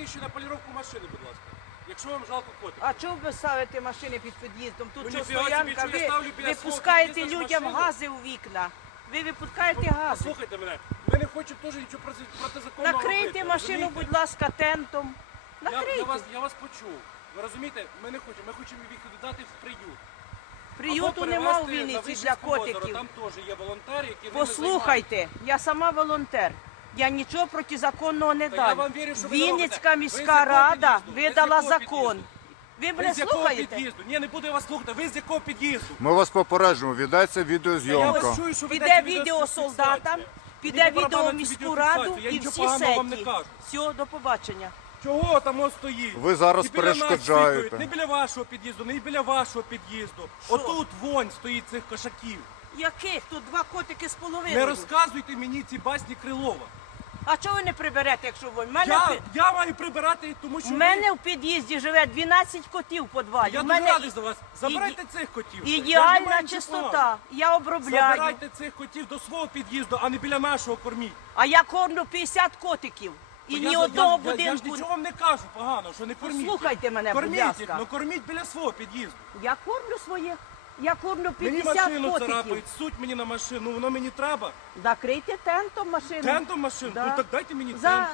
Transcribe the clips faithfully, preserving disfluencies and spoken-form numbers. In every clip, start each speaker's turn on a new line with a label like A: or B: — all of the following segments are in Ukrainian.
A: тисячі на поліровку машини, будь ласка. Якщо вам жалко котиків.
B: А чого ви ставите машини під під'їздом? Тут
A: Ну,
B: що
A: ніфіга собі,
B: стоянка,
A: що я
B: ви,
A: ставлю біля
B: ви
A: свого
B: пускаєте
A: під'їзду
B: людям
A: машину?
B: гази у вікна. Ви випускаєте гази.
A: Послухайте мене, ми не хочемо теж нічого проти, протизаконного
B: Накрийте
A: робити,
B: машину,
A: розумієте?
B: будь ласка, тентом.
A: Я, я,
B: Накрийте.
A: вас, я вас почув. Ви розумієте, ми не хочемо, ми хочемо їх віддати в приют.
B: Приюту
A: Або
B: нема у
A: перевезти на
B: Вінниці для
A: Вишівське озеро,
B: котиків.
A: там теж є волонтери, які ними
B: Послухайте, я сама волонтер. Я нічого протизаконного не
A: Та я
B: дам.
A: вам вірю, що ви
B: Вінницька
A: робите. Ви з
B: міська
A: якого
B: рада
A: під'їзду? Ви з
B: видала
A: якого
B: закон.
A: під'їзду?
B: Ви
A: Ви
B: мене
A: з якого
B: слухаєте?
A: під'їзду? Ні, не буду я вас слухати. Ви з якого під'їзду?
C: Ми вас попереджуємо, віддається
A: Я
C: відеозйомка.
A: вас чую, що ви
B: Піде
A: даєте
B: відео
A: відеофіксацію.
B: солдатам, піде
A: Мені по
B: відео
A: барабану
B: в
A: цю
B: міську
A: відеофіксацію.
B: раду
A: Я
B: і
A: нічого
B: всі
A: поганого вам не
B: сеті.
A: кажу.
B: Все, до побачення.
A: Чого там ось стоїть?
C: Ви зараз
A: І біля нас
C: перешкоджаєте.
A: сикають. Не біля вашого під'їзду, не біля вашого під'їзду. Отут вонь стоїть цих кошаків.
B: Яких? Тут два котики з
A: Не
B: половиною.
A: розказуйте мені ці басні Крилова.
B: А чого ви не приберете, якщо ви? В мене,
A: Я,
B: в пі-
A: я маю прибирати, тому що
B: в мене в під'їзді живе дванадцять котів в підвалі.
A: ви... Я
B: В
A: дуже
B: мене
A: радий за вас. Забирайте цих котів. Я ж не
B: ідеальна
A: маю нічого
B: чистота.
A: поганого.
B: Я обробляю.
A: Забирайте цих котів до свого під'їзду, а не біля нашого корміть.
B: А я кормлю п'ятдесят котиків. І
A: Я
B: ні
A: за-
B: одного
A: я, я, я ж
B: будинку.
A: нічого вам не кажу погано, що не корміть.
B: Слухайте мене, будь
A: корміть
B: ласка.
A: їх, ну корміть біля свого під'їзду.
B: Я кормлю своє. Я кормлю
A: Мені
B: п'ятдесят
A: машину
B: котиків.
A: царапають, суть мені на машину, воно мені треба.
B: Закрийте тентом машину.
A: Тентом машину?
B: Да.
A: Ну так дайте мені
B: За...
A: тент.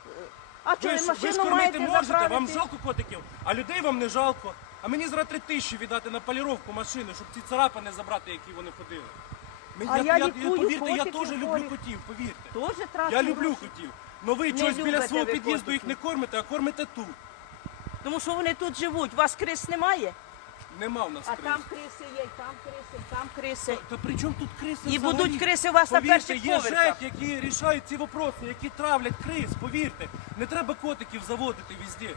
B: А
A: Ви
B: чого ви
A: ж, ви ж
B: машину
A: кормити
B: маєте
A: можете,
B: заправити?
A: вам жалко котиків, а людей вам не жалко. А мені зараз три тисячі віддати на поліровку машини, щоб ці царапини забрати, які вони ходили. Мені-
B: А я
A: я,
B: лікую
A: повірте, я
B: котиків
A: теж люблю
B: хворих.
A: котів, повірте.
B: Тоже трачу
A: Я люблю
B: гроші.
A: котів. Но ви
B: Не
A: чогось біля
B: любите
A: свого
B: ви
A: під'їзду їх
B: котиків.
A: не кормите, а кормите тут.
B: Тому що вони тут живуть. У вас крис немає?
A: Нема в нас
B: А
A: криз.
B: там криси є, і там криси, і там криси.
A: Та при чому тут криси
B: І
A: взагалі?
B: будуть криси у вас на
A: Повірте,
B: перших
A: є
B: поверхах.
A: ЖЕК, які рішають ці вопроси, які травлять криз, повірте. Не треба котиків заводити везде.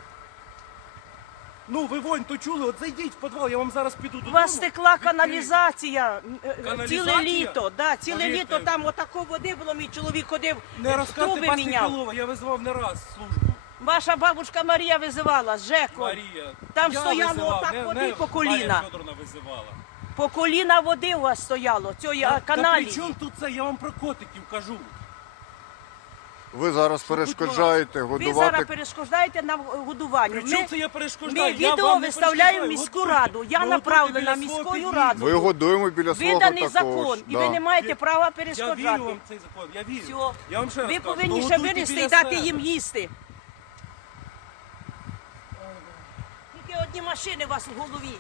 A: Ну, ви вонь то чули, от зайдіть в підвал, я вам зараз піду
B: У
A: додому.
B: вас стекла
A: відкрию.
B: каналізація е, е,
A: Каналізація?
B: ціле літо. Да, ціле
A: Повірте.
B: літо там отако води було, мій чоловік ходив,
A: Не розказуйте
B: труби
A: басні
B: міняв.
A: Крилова, я визивав не раз службу.
B: Ваша бабушка Марія визивала з ЖЕКу.
A: Марія.
B: Там
A: я
B: стояло
A: визивав,
B: отак
A: не,
B: води
A: не
B: по коліна.
A: Марія Федоровна визивала.
B: По коліна води у вас стояло, цієї
A: Та-
B: каналі.
A: Та при чому тут це? Я вам про котиків кажу.
C: Ви зараз перешкоджаєте
B: Ви зараз
C: годувати.
B: перешкоджаєте на годуванню.
A: При чому це я перешкоджаю?
B: Ми
A: Я
B: відео
A: вам не
B: виставляємо в
A: перешкоджаю.
B: міську
A: Готуйте.
B: раду. Я
A: Ну,
B: направлена
A: готуйте біля свого
B: міською
A: під'їзду.
B: радою.
C: Ми його годуємо біля свого
B: Виданий
C: також.
B: закон, і
C: да.
B: ви не маєте права
A: Я
B: перешкоджати.
A: вірю вам в цей закон, я вірю.
B: Все.
A: Я вам ще раз
B: Ви
A: кажу,
B: повинні
A: ну,
B: ще
A: готуйте
B: винести
A: біля
B: і дати
A: себе.
B: їм їсти. Тільки одні машини у вас в голові.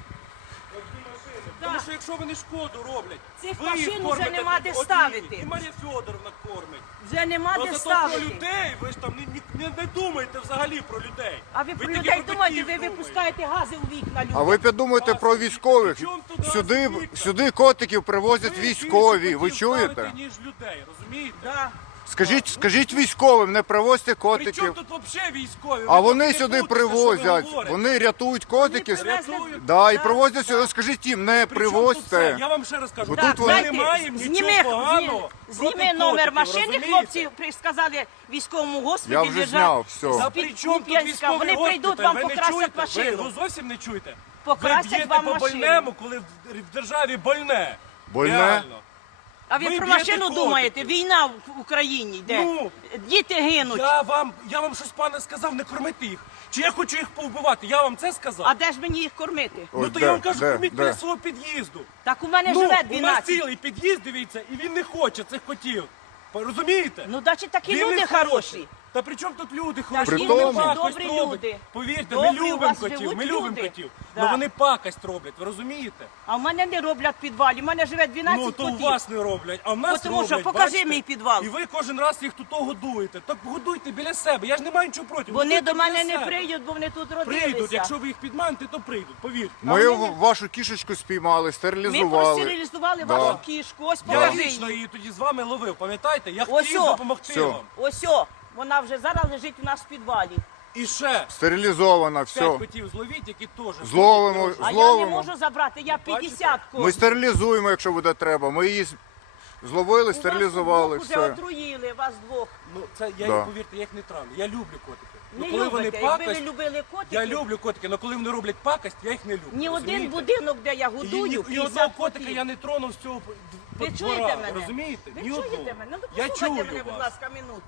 A: Тому що якщо вони шкоду роблять,
B: Цих
A: ви їх
B: машин вже
A: кормите
B: нема де
A: одні,
B: ставити.
A: І Марія Федоровна кормить.
B: Вже нема
A: Ну
B: де
A: зато про
B: ставити.
A: людей, ви ж там не, не, не думаєте взагалі про людей.
B: А ви про
A: тільки
B: людей
A: про
B: думаєте,
A: котів
B: ви
A: думаєте.
B: випускаєте гази у вікна людям.
C: А ви подумайте про військових.
A: При чому тут
C: Сюди,
A: нас вікна?
C: сюди котиків привозять
A: Ви
C: військові.
A: більше
C: Ви
A: котів
C: чуєте?
A: ставите, ніж людей, розумієте?
B: Да.
C: Скажіть, скажіть військовим, не привозьте
A: При чому
C: котиків.
A: тут взагалі військові?
C: А
A: Ви
C: вони
A: не
C: сюди
A: путайте, що ви
C: привозять.
A: говорите.
C: Вони рятують котиків.
B: привезли-
A: Рятують.
C: Да, і
B: Да,
C: привозять
B: да.
C: сюди. Скажіть їм, не
A: При чому тут це?
C: привозьте.
A: Я вам ще раз кажу,
C: Бо
A: тут
C: тут
A: ми
C: вони-
A: не маємо
B: зніми,
A: нічого поганого.
B: зніми
A: проти
B: номер
A: котиків,
B: машини,
A: розумієте?
B: хлопці при- сказали військовому госпіталі.
C: Я вже
B: лежать
C: зняв, все.
A: Та
B: з-під
A: при чому тут
B: Куп'янська.
A: військовий
B: Вони прийдуть,
A: госпіталь?
B: вам
A: Ви не
B: покрасять
A: чуєте?
B: машину.
A: Ви зовсім не чуєте?
B: Покрасять
A: Ви б'єте
B: вам
A: по
B: машину.
A: больному, коли в в державі больне.
C: Больне?
A: Реально.
B: А ви,
A: Ви
B: про
A: б'єте
B: машину
A: котиків.
B: думаєте? Війна в Україні йде.
A: Ну,
B: Діти гинуть.
A: Я вам, я вам щось, пане, сказав, не кормити їх. Чи я хочу їх повбивати? Я вам це сказав?
B: А де ж мені їх кормити?
A: Ну
C: Ой,
A: то
C: де,
A: я вам кажу,
C: де,
A: корміть
C: де?
A: біля свого під'їзду.
B: Так у мене
A: Ну,
B: живе
A: у нас
B: дванадцять.
A: цілий під'їзд, дивіться, і він не хоче цих котів. Розумієте?
B: Ну, значить, такі
A: Він
B: люди
A: не
B: хороші.
A: хоче. Та при чому тут люди
B: Та
A: хороші?
C: При
B: ні,
C: тому-
B: дуже
A: пакость
B: добрі
A: роблять.
B: люди.
A: Повірте,
B: Добрі
A: ми
B: у
A: любимо
B: вас
A: котів,
B: живуть
A: ми любимо
B: люди.
A: котів.
B: Да.
A: Але вони пакость роблять, ви розумієте?
B: А в мене не роблять підвалі. У мене живе дванадцять
A: Ну, то у
B: котів.
A: вас не роблять, а в нас
B: Тому
A: роблять,
B: що покажи
A: бачите?
B: мій підвал.
A: І ви кожен раз їх тут годуєте. Так годуйте біля себе, я ж не маю нічого проти.
B: Вони
A: годуйте
B: до мене
A: біля
B: не
A: себе.
B: прийдуть, бо вони тут родилися.
A: Прийдуть, якщо ви їх підманите, то прийдуть, повірте.
C: Ми
B: вони не-
C: вашу кішечку спіймали,
B: Ми
C: стерилізували.
B: простерилізували
C: Да.
B: вашу кішку. Ось
A: Я
B: покажи
A: лічно
B: її.
A: її тоді з вами ловив, пам'ятаєте? Я
B: Ось
A: хотів
B: о.
A: допомогти
C: Все.
A: вам.
B: Ось о, вона вже зараз лежить у нас в підвалі.
A: І ще
C: Стерилізована,
A: п'ять
C: все.
A: котів зловіть, які теж.
C: Зловимо.
A: ходять,
B: А я не
C: Зловимо.
B: можу забрати, я п'ятдесят
C: Ми
B: кот.
C: стерилізуємо, якщо буде треба. Ми її зловили, стерилізували,
B: Вас вже
C: все.
B: отруїли, вас двох.
A: Ну це я
C: Да.
A: їх, повірте, я їх не травлю. Я люблю котики. Ну,
B: Не
A: коли вони
B: любите. Якби ви
A: пакость,
B: любили котиків,
A: я люблю котики, але коли вони роблять пакость, я їх не люблю.
B: ні один
A: розумієте?
B: будинок, де я
A: І,
B: годую,
A: ні, і одного
B: п'ятдесят
A: котика
B: котів.
A: я не тронув з цього п-
B: Ви
A: д-
B: чуєте
A: двора,
B: мене?
A: розумієте?
B: Ви
A: Ні
B: чуєте
A: одного.
B: мене? Ну,
A: Я
B: послухайте
A: чую
B: мене, будь
A: вас.
B: ласка, минуту.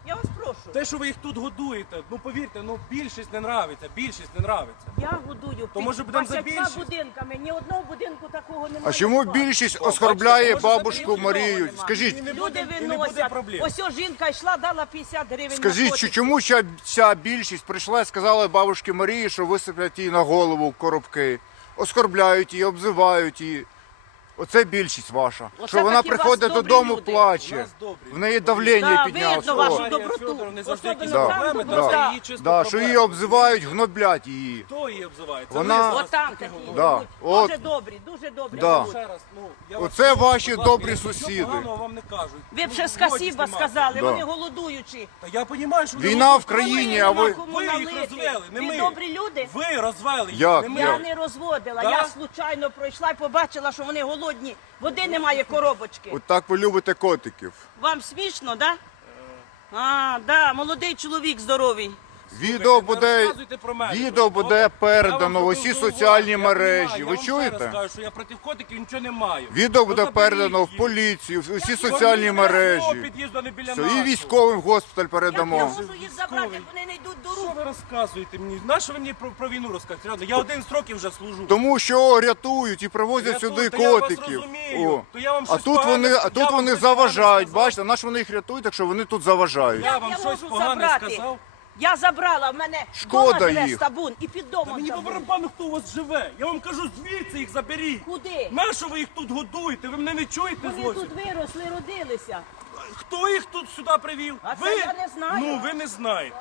B: Я вас прошу.
A: Те, що ви їх тут годуєте, ну повірте, ну більшість не нравиться, більшість не нравиться.
B: Я годую
A: То,
B: під
A: може, будемо за
B: двадцятьма
A: більшість?
B: будинками. Ні одного будинку такого немає.
C: А чому
B: як у вас.
C: більшість
A: О,
C: оскорбляє
A: бачите, може,
C: бабушку
A: заберіть
C: Марію?
B: нема.
C: Скажіть,
A: І не
B: Люди
A: буде, і не буде
B: виносять.
A: проблем.
B: Ось о, жінка йшла, дала п'ятдесят гривень на
C: скажіть,
B: котик.
C: що чому ця, ця більшість прийшла і сказала бабушці Марії, що висиплять їй на голову коробки, оскорбляють її, обзивають її. Оце більшість ваша.
B: Оце
C: Що вона
B: такі вас
C: приходить
B: добрі
C: додому,
B: люди.
A: У
C: плаче.
A: нас добрі.
C: В неї давлення
B: Да,
C: піднялося.
B: видно
C: О.
B: вашу
A: Марія
B: доброту.
A: Федоровна завжди якісь
B: Особливо
C: Да.
B: там
A: проблеми,
B: доброта.
A: да, її чисто
C: Да, що
A: проблеми.
C: її обзивають, гноблять її.
A: Хто її обзиває? Це
C: Вона-
A: ви
B: От там
A: таке
B: такі.
A: говорите.
C: Да.
B: Дуже
C: От.
B: добрі, дуже добрі.
C: Да.
B: люди.
A: Ще раз, ну, я вас
C: Оце
A: прошу,
C: ваші
A: будь ласка,
C: добрі
A: я нічого
C: сусіди.
A: поганого вам не кажу.
B: Ви б
A: Ну,
B: ще
A: годі
B: спасіба
A: знімати.
B: сказали,
C: Да.
B: вони голодуючі.
A: Та я розумію, що ви
C: Війна
A: голодні.
C: в країні, а ви...
B: Кому
A: Ви їх
B: налити?
A: розвели, не
B: Ви
A: ми.
B: добрі люди?
A: Ви розвели їх,
C: Як?
A: не ми.
B: Я не розводила,
A: Да?
B: я случайно пройшла і побачила, що вони голодні. Води немає, коробочки.
C: От так ви любите котиків.
B: Вам смішно, да? А, да, молодий чоловік здоровий.
C: Відео
A: Не
C: буде,
A: розказуйте про мене.
C: відео буде
A: Я вам
C: передано в усі
A: зателефонував,
C: соціальні
A: я
C: мережі.
A: понімаю,
C: Ви
A: Я вам ще раз
C: чуєте?
A: кажу, що я проти котиків нічого не маю.
C: Відео
A: Ну,
C: буде
A: заберіть
C: передано в
A: їх.
C: поліцію, в усі
A: Вони
C: соціальні
A: біля свого
C: мережі.
A: під'їзду, а не біля
C: Все,
A: нашого.
C: і військовим в госпіталь
B: Як я
C: передамо.
B: можу їх забрати, як вони не йдуть до
A: Що
B: рук?
A: ви розказуєте мені? На що ви мені про, про війну розказуєте? Реально, я один з років вже служу.
C: Тому що рятують і привозять
A: Я
C: сюди
A: тут, то я вас
C: котиків.
A: розумію,
C: О.
A: то я вам
C: А
A: щось
C: тут
A: погане-
C: вони, а
A: я
C: тут
A: вам
C: вони
A: щось погане
C: заважають.
A: сказав.
C: Бачите, на що вони їх рятують, так що вони тут заважають.
A: Я вам
B: Я
A: щось
B: можу
A: погане
B: забрати.
A: сказав.
B: Я забрала, в мене
C: Шкода
B: дома живе
C: їх.
B: табун і під
A: Та
B: домом
A: мені по
B: табун.
A: барабану, хто у вас живе. Я вам кажу, звідси їх заберіть.
B: Куди?
A: Нащо ви їх тут годуєте? Ви мене не чуєте
B: Вони
A: зовсім?
B: тут виросли, родилися.
A: Хто їх тут сюди привів?
B: А це
A: ви?
B: я не знаю.
A: Ну, ви не знаєте.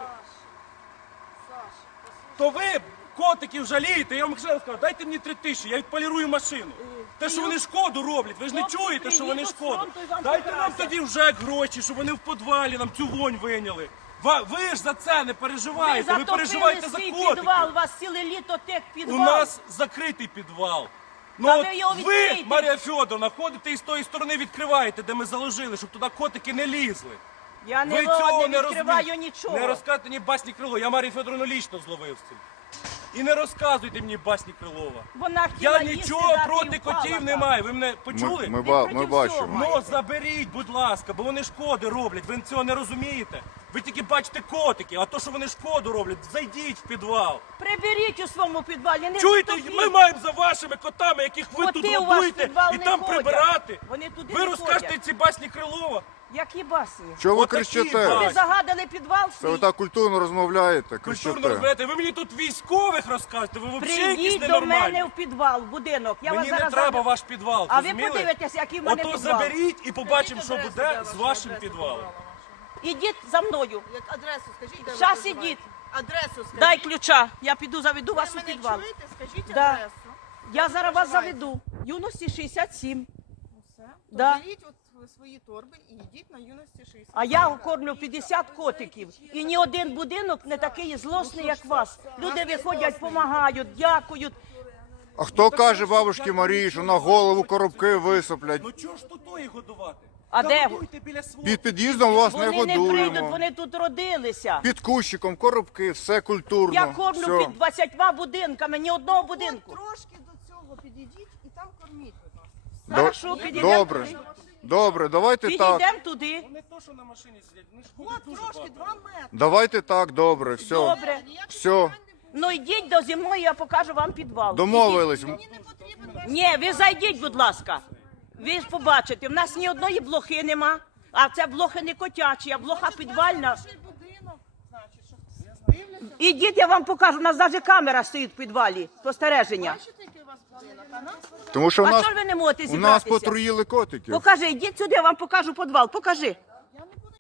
A: То ви котиків жалієте, я вам ще раз кажу, дайте мені три тисячі, я відполірую машину. Те, що вони шкоду роблять, ви ж не
B: Хлопці
A: чуєте, що вони
B: приїдуть з
A: шкоду.
B: фронту і вам
A: Дайте нам
B: покрасять.
A: тоді вже гроші, щоб вони в підвалі нам цю вонь виняли. Ва- Ви ж за це не
B: Ви
A: переживаєте, ви,
B: затопили
A: переживаєте за
B: свій
A: котиків.
B: підвал, у вас ціле літо тек підвал.
A: У нас закритий підвал. Ну
B: Та
A: от
B: ви його
A: ви,
B: відкрийте.
A: Марія Фьодоровна, ходите і з тої сторони відкриваєте, де ми заложили, щоб туди котики не лізли.
B: Я не,
A: Ви
B: ро-
A: цього
B: не
A: не
B: відкриваю
A: розумієте.
B: нічого.
A: Не розказуйте мені басні Крилова. Я Марію Федоровну лічно зловив з цим. І не розказуйте мені басні Крилова.
B: Вона хотіла
A: Я
B: їсти,
A: нічого
B: дати і
A: проти
B: впала
A: котів
B: там.
A: не маю. Ви мене
C: Ми,
A: почули?
C: ми, ба-
B: проти
C: ми
B: всього
C: бачимо.
B: маєте.
A: Ну, заберіть, будь ласка, бо вони шкоди роблять. Ви цього не розумієте. Ви тільки бачите котики, а то, що вони шкоду роблять, зайдіть в підвал.
B: Приберіть у своєму підвалі, не
A: Чуєте,
B: топіть.
A: ми маємо за вашими котами, яких ви
B: Коти
A: тут
B: у вас в
A: годуєте,
B: підвал
A: і
B: не
A: там
B: ходять.
A: прибирати.
B: Вони туди
A: Ви
B: не
A: розкажете
B: ходять.
A: ці басні Крилова.
B: Які басні?
C: Чого ви
A: Отакі
C: кричите?
A: басні.
B: Ви загадали підвал
C: Це ви
B: свій?
C: так культурно розмовляєте,
A: Культурно
C: кричите.
A: розберете. Ви мені тут військових розказуєте, ви взагалі якісь
B: Прийдіть до
A: ненормальні.
B: мене в підвал, в будинок. Я
A: Мені
B: вас
A: не
B: зараз
A: треба
B: заберу.
A: ваш підвал,
B: А ви
A: зрозуміли?
B: подивитесь, який в мене
A: Ото
B: підвал.
A: заберіть і побачимо, що буде з вашим підвалом.
B: Ідіть за мною.
D: Як адресу скажіть, де ви
B: Щас
D: проживаєте?
B: ідіть.
D: Адресу скажіть.
B: Дай ключа. Я піду заведу вас
D: Ви
B: у
D: мене
B: підвал.
D: чуєте? Скажіть
B: Да.
D: адресу.
B: Я зараз вас
D: проживаєте?
B: заведу. Юності шістдесят сім.
D: Все. То
B: Да.
D: беріть от свої торби і йдіть на юності шістдесят.
B: А я кормлю п'ятдесят котиків. І ні один будинок не такий злосний, як вас. Люди виходять, допомагають, дякують.
C: А хто каже бабушці Марії, що на голову коробки висиплять?
A: Ну чого ж тут тої годувати?
B: А
A: Та
B: де?
A: годуйте біля свого.
C: Під під'їздом вас не
B: Вони не прийдуть,
C: годуємо.
B: вони тут родилися.
C: Під кущиком, коробки, все культурно.
B: Я кормлю
C: все.
B: під двадцятьма будинками, ні одного
D: От
B: будинку.
D: трошки до цього підійдіть і там корміть, будь ласка.
C: До-
B: Хорошо, підійдемо
C: Добре,
B: туди.
C: добре, давайте так.
B: Підійдемо туди.
A: Вони то, що на машині сидять, вони ж ходять
D: От
A: дуже
D: трошки,
A: багато.
D: два метри.
C: Давайте так, добре, все.
B: Добре.
C: Все,
B: Ну йдіть до зі мною, я покажу вам підвал.
C: домовились.
D: Мені не потрібен ваш
B: Ні, ви зайдіть, будь ласка. Ви ж побачите, в нас ні одної блохи нема. А це блохи не котячі, а блоха підвальна.
D: ваш будинок. Значить, що дивляться.
B: Ідіть, я вам покажу, у нас навіть камера стоїть в підвалі, спостереження.
D: Бачите, який у вас будинок? А нас
C: Тому що в
B: А
C: нас,
B: чого ви не можете
C: у нас
B: зібратися?
C: потруїли котиків.
B: Покажи, йдіть сюди, я вам покажу підвал, покажи.
D: я не буду